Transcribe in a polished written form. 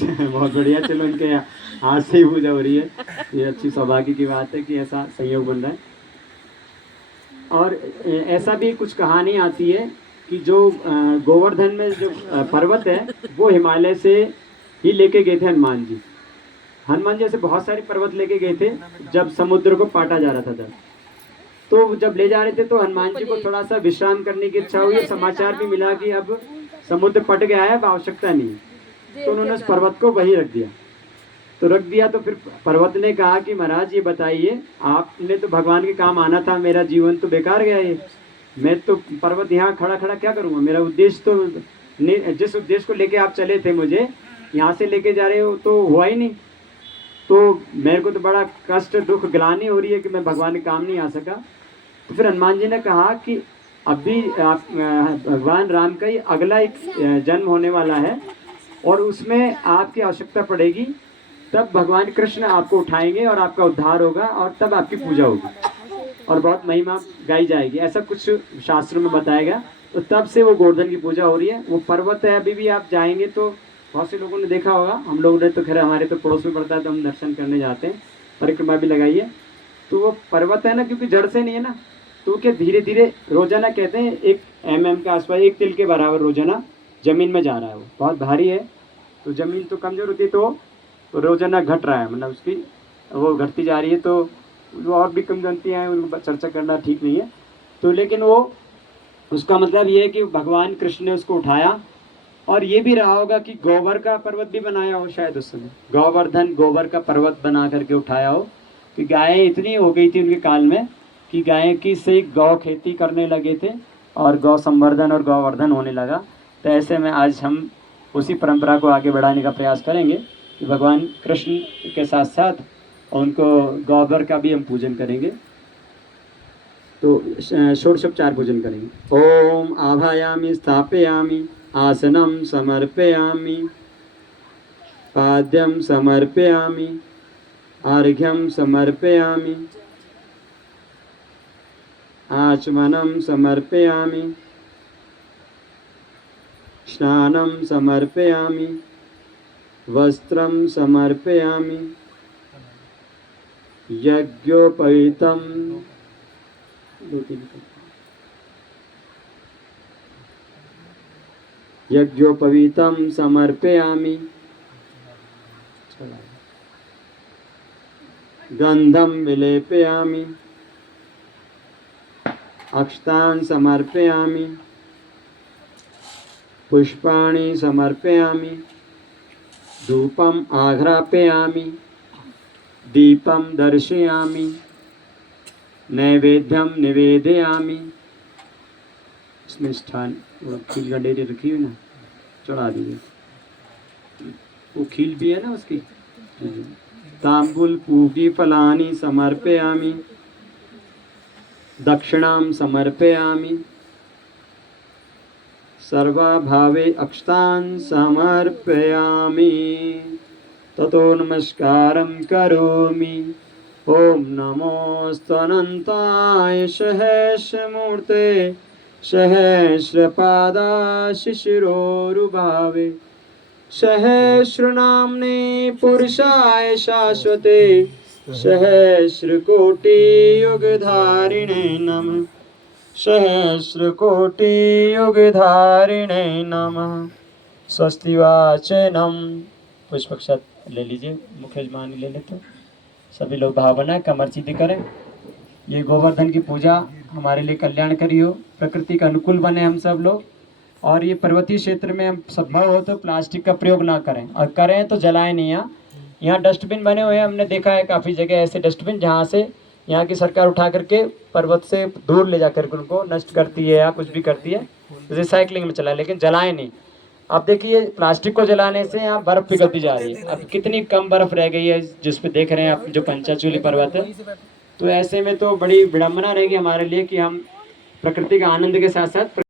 बहुत बढ़िया। चलो इनके हाथ से ही पूजा हो रही है। ये अच्छी सौभाग्य की बात है कि ऐसा संयोग बन रहा है। और ऐसा भी कुछ कहानी आती है कि जो गोवर्धन में जो पर्वत है वो हिमालय से ही लेके गए थे हनुमान जी। हनुमान जी ऐसे बहुत सारे पर्वत लेके गए थे जब समुद्र को पाटा जा रहा था तब। तो जब ले जा रहे थे तो हनुमान जी को थोड़ा सा विश्राम करने की इच्छा हुई। समाचार भी मिला कि अब समुद्र पट गया है, अब आवश्यकता नहीं है। तो उन्होंने उस पर्वत को वहीं रख दिया। तो रख दिया तो फिर पर्वत ने कहा कि महाराज ये बताइए, आपने तो भगवान के काम आना था, मेरा जीवन तो बेकार गया ये। मैं तो पर्वत यहाँ खड़ा खड़ा क्या करूँगा, मेरा उद्देश्य तो जिस उद्देश्य को लेके आप चले थे मुझे यहाँ से लेके जा रहे हो तो हुआ ही नहीं। तो मेरे को तो बड़ा कष्ट दुख ग्लानि हो रही है कि मैं भगवान के काम नहीं आ सका। तो फिर हनुमान जी ने कहा कि अभी आप भगवान राम का ही अगला एक जन्म होने वाला है और उसमें आपकी आवश्यकता पड़ेगी, तब भगवान कृष्ण आपको उठाएंगे और आपका उद्धार होगा और तब आपकी पूजा होगी और बहुत महिमा गाई जाएगी, ऐसा कुछ शास्त्रों में बताया गया। तो तब से वो गोवर्धन की पूजा हो रही है। वो पर्वत है, अभी भी आप जाएंगे तो बहुत से लोगों ने देखा होगा, हम लोगों ने तो खैर हमारे तो पड़ोस में पड़ता है तो हम दर्शन करने जाते हैं, परिक्रमा भी लगाइए। तो वो पर्वत है ना, क्योंकि जड़ से नहीं है ना, तो क्या धीरे धीरे रोजाना कहते हैं 1 mm के आसपास, 1 तिल के बराबर रोजाना जमीन में जा रहा है। वो बहुत भारी है तो जमीन तो कमजोर होती है, तो रोजाना घट रहा है, मतलब उसकी वो घटती जा रही है। तो वो और भी कमजोरियाँ हैं, उनको चर्चा करना ठीक नहीं है। तो लेकिन वो उसका मतलब ये है कि भगवान कृष्ण ने उसको उठाया। और ये भी रहा होगा कि गोबर का पर्वत भी बनाया हो शायद उस समय, गोवर्धन गोबर का पर्वत बना करके उठाया हो कि गायें इतनी हो गई थी उनके काल में कि गायें की से गौ खेती करने लगे थे और गौ संवर्धन और गौवर्धन होने लगा। तो ऐसे में आज हम उसी परंपरा को आगे बढ़ाने का प्रयास करेंगे कि भगवान कृष्ण के साथ साथ उनको गोबर का भी हम पूजन करेंगे। तो षोडशोपचार पूजन करेंगे। ओम आभायामि स्थापयामि आसनं समर्पयामि पाद्यं समर्पयामि अर्घ्यं समर्पयामि आचमनं समर्पयामि स्नानं समर्पयामि वस्त्रं समर्पयामि यज्ञोपवीतं यज्ञोपवीतं समर्पयामि गंधं विलेपयामि अक्षतान् समर्पयामि पुष्पाणि समर्पयामि धूपम् आघ्रापयामि दीपं दर्शयामि नैवेद्यं निवेदयामि। इसमें स्थान खील का डेरे रखी हुई ना, चढ़ा दीजिए। वो खील भी है ना उसकी। तांबूल पूगी फलानि समर्पयामि दक्षिणां समर्पयामि सर्वाभावे अक्षतान् समर्पयामि ततो नमस्कारं करोमि। ओम नमोस्तनन्ताय सहस्रमूर्ते सहस्रपादाशिशिरोरुभावे सहस्रनाम्ने पुरुषाय शाश्वते सहस्रकोटियुगधारिणे नमः सहस्रकोटियुगधारिणे नमः। स्वस्ति वाचनम। पुष्पक्षत ले लीजिए, मुख्य यजमानी ले लेते। सभी लोग भावना कमर सीधी करें। ये गोवर्धन की पूजा हमारे लिए कल्याणकारी हो, प्रकृति का अनुकूल बने हम सब लोग। और ये पर्वतीय क्षेत्र में हम संभव हो तो प्लास्टिक का प्रयोग ना करें, और करें तो जलाएं नहीं। यहाँ डस्टबिन बने हुए हैं, हमने देखा है काफ़ी जगह ऐसे डस्टबिन जहाँ से यहाँ की सरकार उठा करके पर्वत से दूर ले जा करके उनको नष्ट करती है या कुछ भी करती है, रिसाइकलिंग में चला है, लेकिन जलाएं नहीं। अब देखिए प्लास्टिक को जलाने से यहाँ बर्फ पिघलती जा रही है। अब कितनी कम बर्फ रह गई है जिस पे देख रहे हैं आप, जो पंचाचूली पर्वत है। तो ऐसे में तो बड़ी विडम्बना रहेगी हमारे लिए कि हम प्रकृति का आनंद के साथ साथ